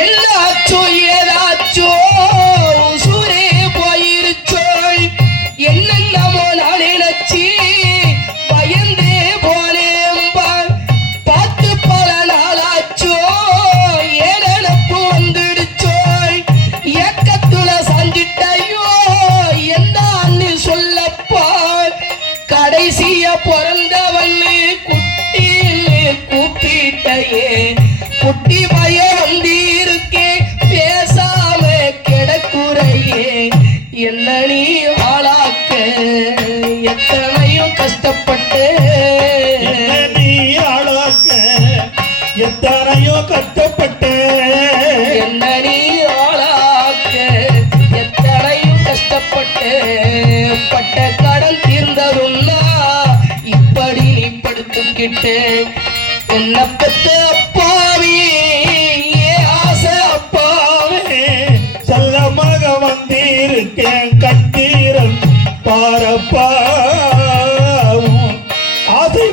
எல்லா துயர என்ன நீயோ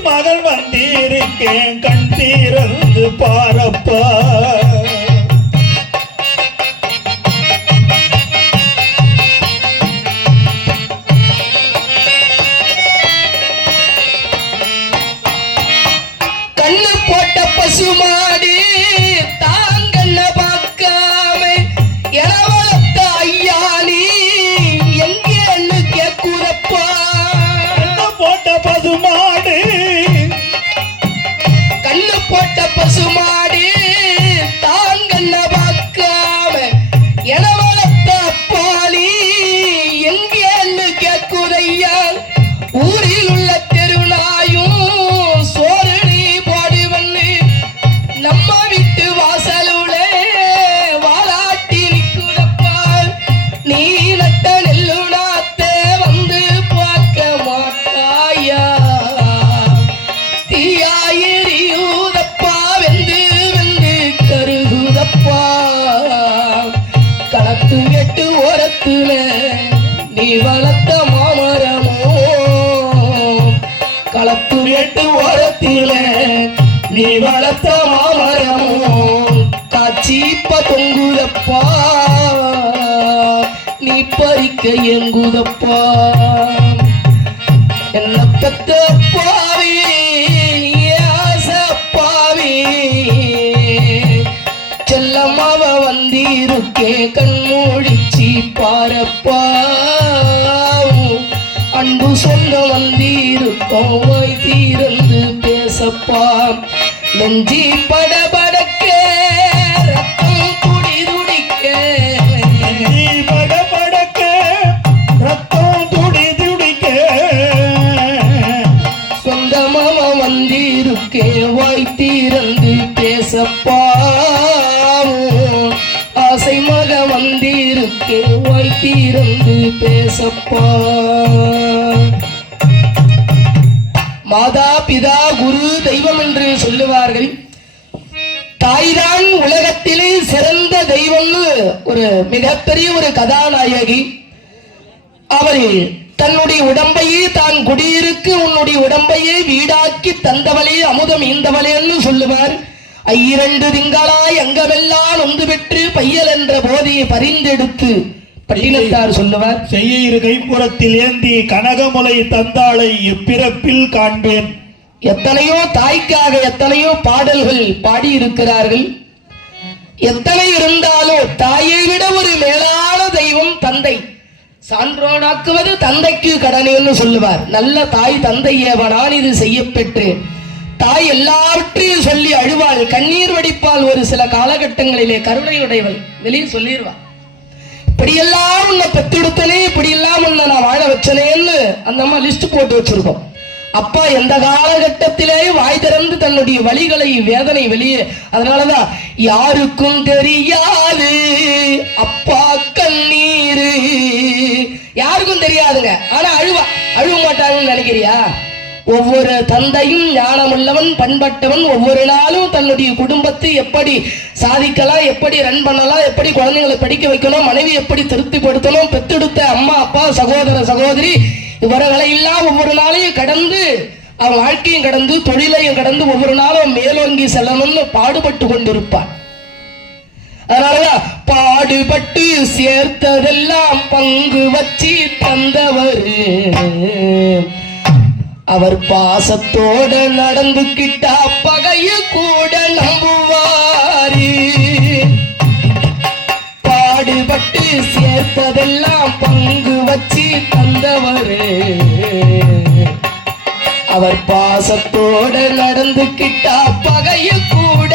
மகள் வந்திருக்கேன் கண் தீரந்து பாரப்பா. எட்டு நீ வளர்த்த மாமரமோ? களப்பு எட்டு ஓரத்தில நீ வளர்த்த மாமரமோ? காட்சி இப்ப தொங்குதப்பா நீ பறிக்க எங்குதப்பா என்ன பெத்த பாவி பாவி செல்லம்மாவ வந்திருக்கே கண்மூடி பாரப்பா அன்பு சொல்ல வந்தீர் வாய் தீரந்து பேசப்பா நெஞ்சி படபடக்க பேசப்பா மாதா பிதா குரு தெய்வம் என்று சொல்லுவார்கள். தாய்தான் உலகத்திலே சிறந்த தெய்வம்னு ஒரு மிகப்பெரிய ஒரு கதாநாயகி. அவர் தன்னுடைய உடம்பையே தான் குடியிருக்கு உன்னுடைய உடம்பையே வீடாக்கி தந்தவளே அமுதம் ஈந்தவளேன்னு சொல்லுவார். ஐயிரண்டு திங்களாய் அங்கமெல்லாம் நொந்து பெற்று பையல் என்ற போதையை பரிந்தெடுத்து பட்டினத்தார் சொல்லுவார் செய்ய இரு கைப்புறத்தில் ஏந்தி கனகமுலை தந்தாளை இப்பிறப்பில் காண்பேன். எத்தனையோ தாய்க்காக எத்தனையோ பாடல்கள் பாடியிருக்கிறார்கள். எத்தனை இருந்தாலும் தாயை விட ஒரு மேலான தெய்வம் தந்தை. சான்றோனாக்குவது தந்தைக்கு கடனேன்னு சொல்லுவார். நல்ல தாய் தந்தை ஏவனான் இது செய்யப்பெற்றேன். தாய் எல்லாவற்றையும் சொல்லி அழுவாள். கண்ணீர் வடிப்பால் ஒரு சில காலகட்டங்களிலே கருணையுடையவள். வெளியே சொல்லிடுவாள் இப்படியெல்லாம் உன்னை பெத்தெடுத்தனே இப்படியெல்லாம் உன்னை நான் வாழ வச்சனேன்னு அந்த அம்மா லிஸ்ட் போட்டு வச்சிருக்கோம். அப்பா எந்த காலகட்டத்திலேயும் வாய் திறந்து தன்னுடைய வழிகளை வேதனை வெளியே அதனாலதான் யாருக்கும் தெரியாது அப்பா கண்ணீரு. யாருக்கும் தெரியாதுங்க. ஆனா அழுவா அழுவ மாட்டாங்கன்னு நினைக்கிறியா? ஒவ்வொரு தந்தையும் ஞானமுள்ளவன் பண்பட்டவன். ஒவ்வொரு நாளும் தன்னுடைய குடும்பத்தை எப்படி சாதிக்கலாம் எப்படி ரன் பண்ணலாம் எப்படி குழந்தைங்களை படிக்க வைக்கணும் மனைவி எப்படி திருப்திப்படுத்தணும் பெத்தெடுத்த அம்மா அப்பா சகோதர சகோதரி இவர்களை எல்லாம் ஒவ்வொரு நாளையும் கடந்து அவன் வாழ்க்கையும் கடந்து தொழிலையும் கடந்து ஒவ்வொரு நாளும் மேலோங்கி செல்லணும்னு பாடுபட்டு கொண்டிருப்பான். அதனாலதான் பாடுபட்டு சேர்த்ததெல்லாம் பங்கு வச்சு தந்தவர். அவர் பாசத்தோட நடந்துக்கிட்டா பகைய கூட நம்புவாரி. பாடுபட்டு சேர்த்ததெல்லாம் பங்கு வச்சு தந்தவரே. அவர் பாசத்தோட நடந்துக்கிட்டா பகைய கூட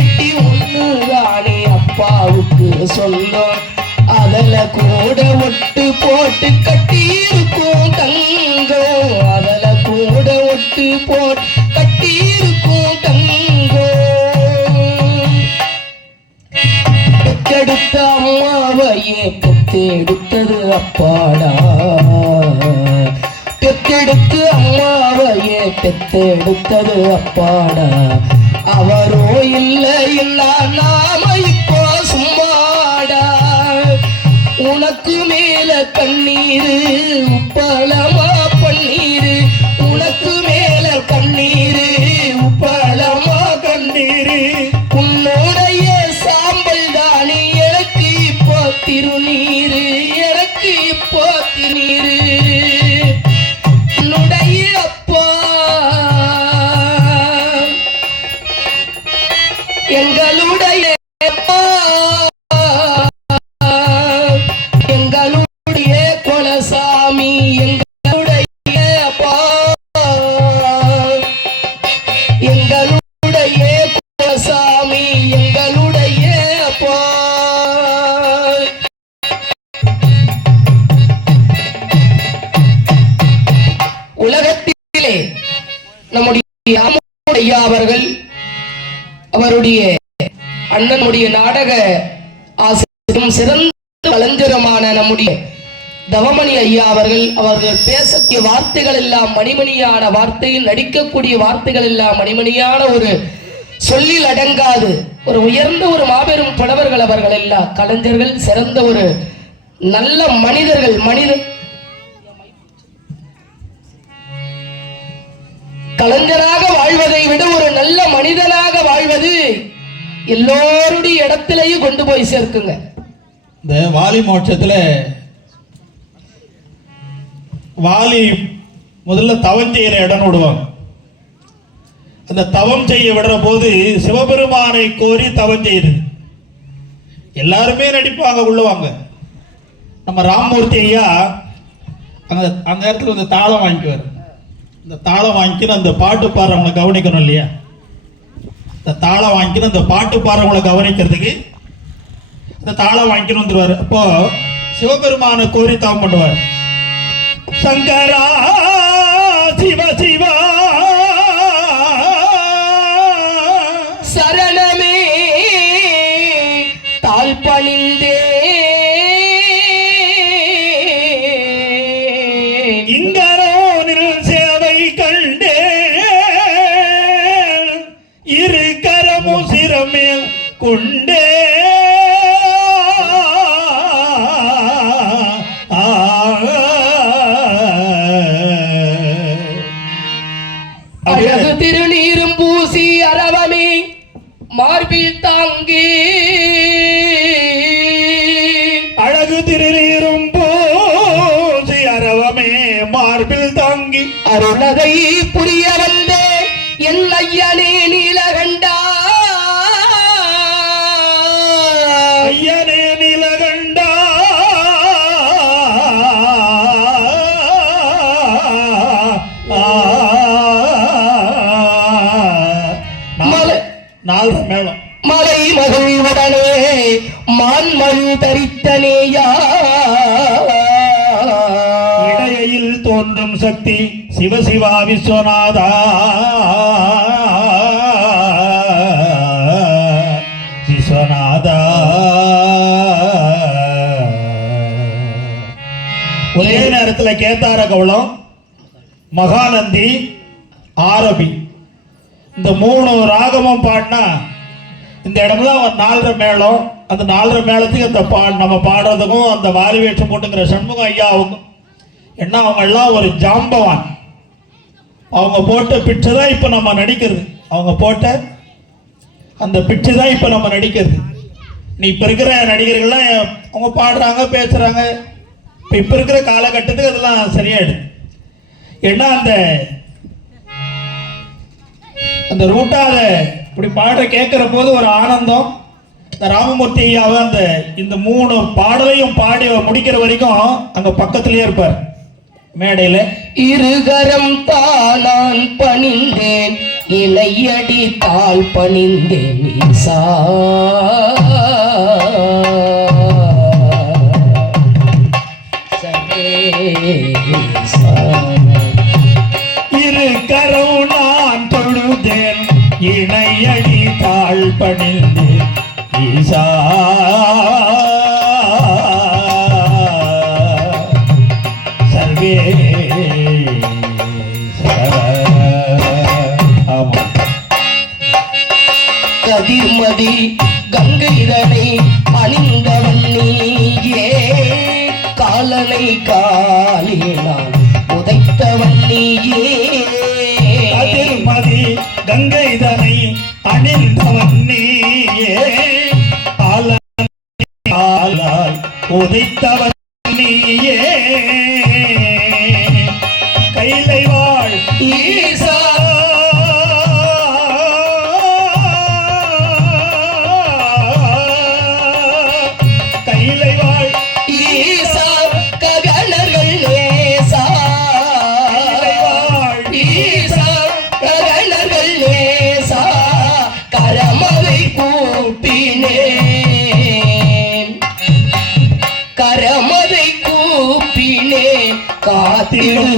அழுக்கு ஒண்ணுதானே அப்பாவுக்கு சொந்தம் அதல கூட ஒட்டு போட்டு கட்டி இருக்கும் தங்கம் அதல கூட ஒட்டு போட்டு கட்டி இருக்கும் தங்கம் பெற்றெடுத்த அம்மாவையே பெற்றெடுத்தது அப்பாடா. பெற்றெடுத்து அம்மாவையே பெற்றெடுத்தது அப்பாடா. அவரோ இல்லை இல்ல நாம இப்போ சும்மாடா. உனக்கு மேல கண்ணீரு பலமா பண்ணீர் தவமணி ஐயா அவர்கள் அவர்கள் பேசக்கூடிய வார்த்தைகள் எல்லாம் மணிமணியான வார்த்தையில் நடிக்கக்கூடிய வார்த்தைகள் எல்லாம் மணிமணியான ஒரு சொல்லில் அடங்காது. ஒரு உயர்ந்த ஒரு மாபெரும் புலவர்கள் அவர்கள் எல்லாம் கலைஞர்கள் சிறந்த ஒரு நல்ல மனிதர்கள் மனித கலைஞராக வாழ்வதை விட ஒரு நல்ல மனிதனாக வாழ்வது எல்லோருடைய இடத்திலையும் கொண்டு போய் சேர்க்குங்க. இந்த வாலி மோட்சத்துல வாலி முதல்ல தவம் செய்கிற இடம் விடுவாங்க. அந்த தவம் செய்ய விடுற போது சிவபெருமானை கோரி தவம் செய்யுது எல்லாருமே நடிப்பாங்க உள்ளுவாங்க நம்ம ராமமூர்த்தி ஐயா அந்த அந்த இடத்துல வந்து தாளம் வாங்கிக்குவார். இந்த தாளம் வாங்கிக்கின்னு அந்த பாட்டு பாடுறவங்களை கவனிக்கணும் இல்லையா? இந்த தாளம் வாங்கிக்கின்னு அந்த பாட்டு பாடுறவங்களை கவனிக்கிறதுக்கு இந்த தாளம் வாங்கிக்கணும் வந்துடுவார் அப்போ சிவபெருமானை கோரி தவம் பண்ணுவார். சங்கரா சிவ சிவா. சரணமே தாழ்பணிந்தே. இங்கரோனில் சேவை கண்டே. இரு கொண்டே. மார்பில் தாங்கி அருளதை புரிய வந்தே என் ஐயனே நீலகண்டா. தோன்றும் சக்தி சிவசிவா விஸ்வநாதா. விஸ்வநாதா. ஒரே நேரத்தில் கேத்தார கவுளம் மகாநந்தி ஆரபி. இந்த மூணு ராகமும் பாடினா இந்த இடம்ல ஒரு நாலரை மேளம். அந்த நாலரை மேளத்துக்கு அந்த பா நம்ம பாடுறதுக்கும் அந்த வாரி வேஷம் போட்டுங்கிற சண்முகம் ஐயாவுக்கும் என்ன அவங்க எல்லாம் ஒரு ஜாம்பவான். அவங்க போட்ட பிச்சை தான் இப்போ நம்ம நடிக்கிறது. அவங்க போட்ட அந்த பிச்சை தான் இப்போ நம்ம நடிக்கிறது. நீ இப்போ இருக்கிற நடிகர்கள்லாம் அவங்க பாடுறாங்க பேசுகிறாங்க இப்போ இப்போ இருக்கிற காலகட்டத்துக்கு அதெல்லாம் சரியாயிடுது ஏன்னா அந்த அந்த ரூட்டால இப்படி பாடுற கேட்குற போது ஒரு ஆனந்தம். இந்த ராமமூர்த்தி ஐயாவை அந்த இந்த மூணு பாடலையும் பாடி முடிக்கிற வரைக்கும் அங்கே பக்கத்துலேயே இருப்பார். மேடையில இருகரம் தானான் பணிந்தேன் இணையடி தாழ் பணிந்தேன் ஈசா. இரு கரம் நான் தொழுதேன் இணையடி தாழ் பணிந்தேன் ஈசா உதைத்தவன் நீயே கதிர்மதி கங்கைதனை அணிந்தவன் நீயே ஆலாய் உதைத்தவன்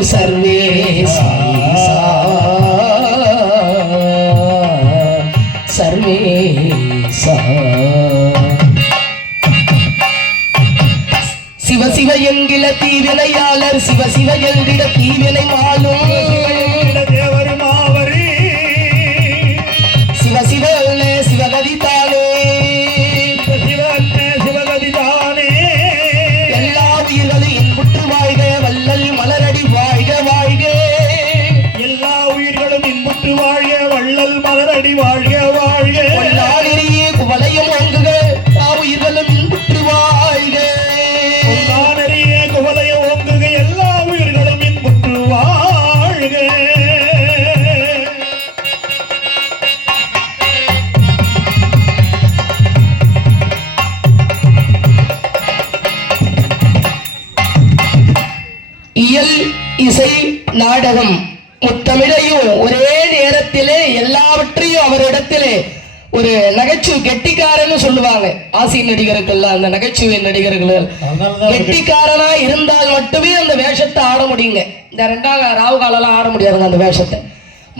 சர்வேசா. சர்வேசா. சிவ சிவ என்கிற தீவினையாளர் சிவ சிவ என்கிற தீவினை மாலும். இயல் இசை நாடகம் முத்தமிழையும் ஒரே நேரத்திலே எல்லாவற்றையும் அவரிடத்திலே ஒரு நகைச்சுவை கெட்டிக்காரன்னு சொல்லுவாங்க. ஆசிய நடிகர்கள்லாம் அந்த நகைச்சுவை நடிகர்கள். கெட்டிக்காரனா இருந்தால் மட்டுமே அந்த வேஷத்தை ஆட முடியுங்க. இந்த ரெண்டாம் ராவு காலெல்லாம் ஆட முடியாதுங்க அந்த வேஷத்தை.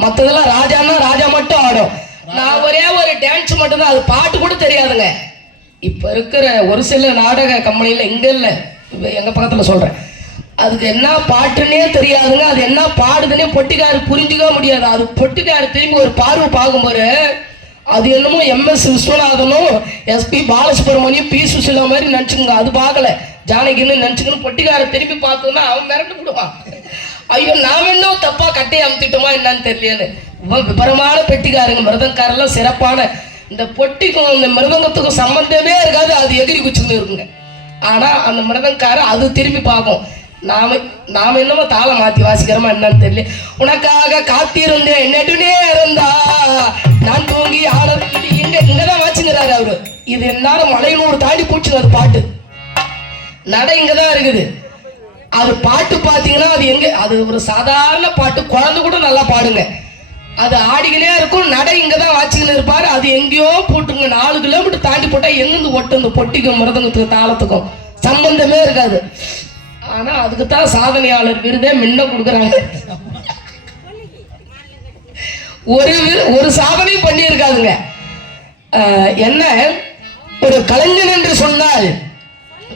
மத்ததெல்லாம் ராஜான்னா ராஜா மட்டும் ஆடும். நான் ஒரே ஒரு டான்ஸ் மட்டும் தான் அது பாட்டு கூட தெரியாதுங்க. இப்ப இருக்கிற ஒரு சில நாடக கம்பெனில இங்க இல்ல இப்ப எங்க பக்கத்துல சொல்றேன். அதுக்கு என்ன பாட்டுன்னே தெரியாதுங்க. அது என்ன பாடுதுன்னே பொட்டிக்காரு புரிஞ்சுக்க முடியாது. அது பொட்டிக்காரு திரும்பி ஒரு பார்வை பார்க்கும்போது அது என்னமோ எம்எஸ் விஸ்வநாதனும் எஸ்பி பாலசுப்ரமணியம் பி. சுசிலா மாதிரி நினச்சிக்கோங்க. அது பார்க்கல. ஜானகின்னு நினச்சிக்கணும் பொட்டிக்கார திரும்பி பார்த்தோன்னா அவன் மிரண்டு விடுவான் ஐயோ நாம என்ன தப்பாக கட்டையை அமுத்திட்டோமா என்னன்னு தெரியலன்னு. விபரமான பெட்டிக்காரங்க மிருதங்காரெல்லாம் சிறப்பான இந்த பொட்டிக்கும் இந்த மிருதங்கத்துக்கும் சம்பந்தமே இருக்காது. அது எகிரி குச்சிருந்து இருக்குங்க. ஆனால் அந்த மிருதங்காரை அது திரும்பி பார்க்கும். நாம நாம என்னமோ தாளம் மாத்தி வாசிக்கிறோமா என்னன்னு தெரியல. உனக்காக காத்திருந்தேன் நெடுனே இருந்தா. நான் தூங்கி ஆட இது இங்க இங்கதான் வாச்சுங்கிறாரு அவரு. இது என்னாலும் மலையனூர் தாண்டி போச்சுங்க அது பாட்டு. நடை இங்கதான் இருக்குது. அது பாட்டு பாத்தீங்கன்னா அது எங்க அது ஒரு சாதாரண பாட்டு. குழந்தை கூட நல்லா பாடுங்க. அது ஆடிக்கினே இருக்கும் நடை இங்கே தான் வாச்சிக்கின்னு இருப்பாரு. அது எங்கேயோ போட்டுங்க நாலு கிலோமீட்டர் தாண்டி போட்டா எங்கிருந்து ஒட்டு இந்த பொட்டிக்கும் மிருதங்கத்துக்கு தாளத்துக்கும் சம்பந்தமே இருக்காது. ஆனா அதுக்கு தான் சாதனையாளர் விருதே முன்ன கொடுக்குறாங்க. ஒரு ஒரு சாதனையும் பண்ணியிருக்காதுங்க. ஆஹ் என்ன? ஒரு கலைஞன் என்று சொன்னால்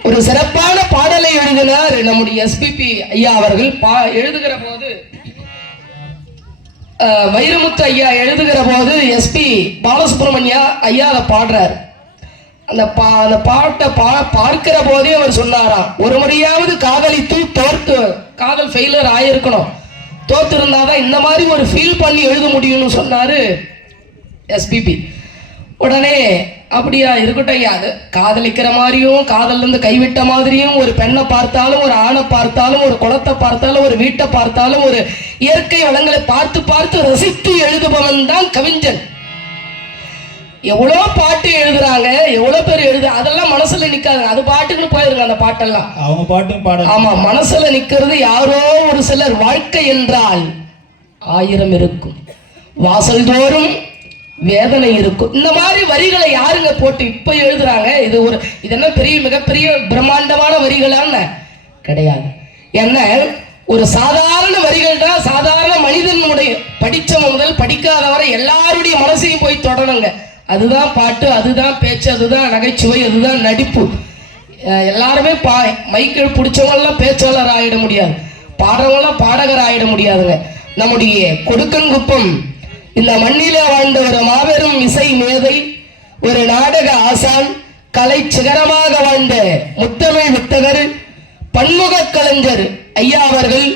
ஒரு சிறப்பான பாடலை எழுதினார் நம்முடைய எஸ்பிபி ஐயா அவர்கள். பா எழுதுகிற போது ஆஹ் வைரமுத்து ஐயா எழுதுகிற போது எஸ்பி பாலசுப்ரமணியா ஐயா அதை பாடுறார். அந்த பா அந்த பாட்டை பா பார்க்கிற போதே அவர் சொன்னாராம் ஒரு முறையாவது காதலித்து தோற்று காதல் ஃபெயிலியர் ஆகியிருக்கணும் தோத்து இருந்தாதான் இந்த மாதிரி ஒரு ஃபீல் பண்ணி எழுத முடியும்னு சொன்னார் எஸ்பிபி உடனே அப்படியா இருக்கட்டும் ஐயா அது காதலிக்கிற மாதிரியும் காதல்லேருந்து கைவிட்ட மாதிரியும் ஒரு பெண்ணை பார்த்தாலும் ஒரு ஆணை பார்த்தாலும் ஒரு குளத்தை பார்த்தாலும் ஒரு வீட்டை பார்த்தாலும் ஒரு இயற்கை வளங்களை பார்த்து பார்த்து ரசித்து எழுதுபவன் தான் கவிஞன். எவ்வளோ பாட்டு எழுதுறாங்க எவ்வளோ பேர் எழுது அதெல்லாம் மனசுல நிக்காதுங்க அது பாட்டுக்குன்னு போயிருங்க அந்த பாட்டெல்லாம். அவங்க பாட்டும் பாட ஆமா மனசுல நிக்கிறது யாரோ ஒரு சிலர் வாழ்க்கை என்றால் ஆயிரம் இருக்கும். வாசல் தோறும் வேதனை இருக்கும். இந்த மாதிரி வரிகளை யாருங்க போட்டு இப்ப எழுதுறாங்க? இது ஒரு இது என்ன பெரிய மிகப்பெரிய பிரம்மாண்டமான வரிகளான்னு கிடையாது. என்ன? ஒரு சாதாரண வரிகள் தான் சாதாரண மனிதனுடைய படிச்சவன் முதல் படிக்காதவரை எல்லாருடைய மனசையும் போய் தொடணுங்க. அதுதான் பாட்டு அதுதான் பேச்சு அதுதான் நகைச்சுவை அதுதான் நடிப்பு. எல்லாருமே பா மைக்கில் பிடிச்சவங்களாம் பேச்சாளர் ஆயிட முடியாது. பாடுறவங்களாம் பாடகர் ஆயிட முடியாதுங்க. நம்முடைய கொடுக்கன்குப்பம் இந்த மண்ணில வாழ்ந்த ஒரு மாபெரும் இசை மேதை ஒரு நாடக ஆசான் கலை சிகரமாக வாழ்ந்த முத்தமிழ் வித்தகர் பன்முக கலைஞர் ஐயா அவர்கள்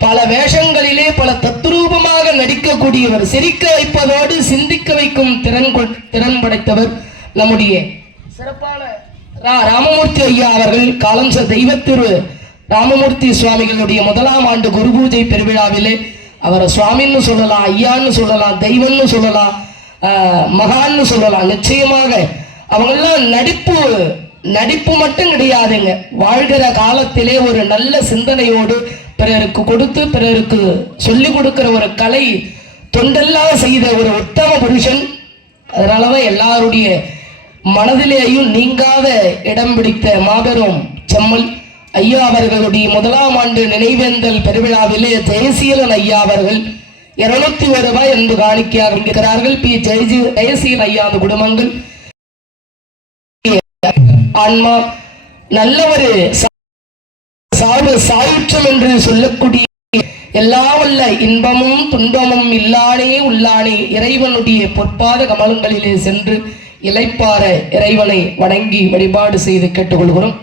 பல வேஷங்களிலே பல தத்ரூபமாக நடிக்கக்கூடியவர் சிரிக்க வைப்பதோடு சிந்திக்க வைக்கும் திறன் திறன் படைத்தவர் நம்முடைய சிறப்பான ரா ராமமூர்த்தி ஐயா அவர்கள். காலம் சென்ற தெய்வத்திரு ராமமூர்த்தி சுவாமிகளுடைய முதலாம் ஆண்டு குரு பூஜை பெருவிழாவிலே அவரை சுவாமின்னு சொல்லலாம் ஐயான்னு சொல்லலாம் தெய்வம்னு சொல்லலாம் ஆஹ், மகான்னு சொல்லலாம். நிச்சயமாக அவங்கெல்லாம் நடிப்பு நடிப்பு மட்டும் கிடையாதுங்க. வாழ்கிற காலத்திலே ஒரு நல்ல சிந்தனையோடு பிறருக்கு கொடுத்து பிறருக்கு சொல்லிக் கொடுக்கிற ஒரு கலை தொண்டெல்லாம் செய்த ஒரு உத்தம புருஷன். அதனாலதான் எல்லாருடைய மனதிலேயும் நீங்காத இடம் பிடித்த மாபெரும் செம்மல் ஐயா அவர்களுடைய முதலாம் ஆண்டு நினைவேந்தல் பெருவிழாவிலே ஜெயசீலன் ஐயா அவர்கள் இருநூத்தி ஒரு ரூபாய் என்று காணிக்கையாக இருக்கிறார்கள். பி. ஜெயஜி ஜெயசீலன் ஐயா அந்த குடும்பங்கள். ஆன்மா நல்ல ஒரு சாவு சாயுற்றம் என்று சொல்லக்கூடிய எல்லா வல்ல இன்பமும் துன்பமும் இல்லானே உள்ளானே இறைவனுடைய பொற்பாத கமலங்களிலே சென்று இளைப்பாற இறைவனை வணங்கி வழிபாடு செய்து கேட்டுக்கொள்கிறோம்.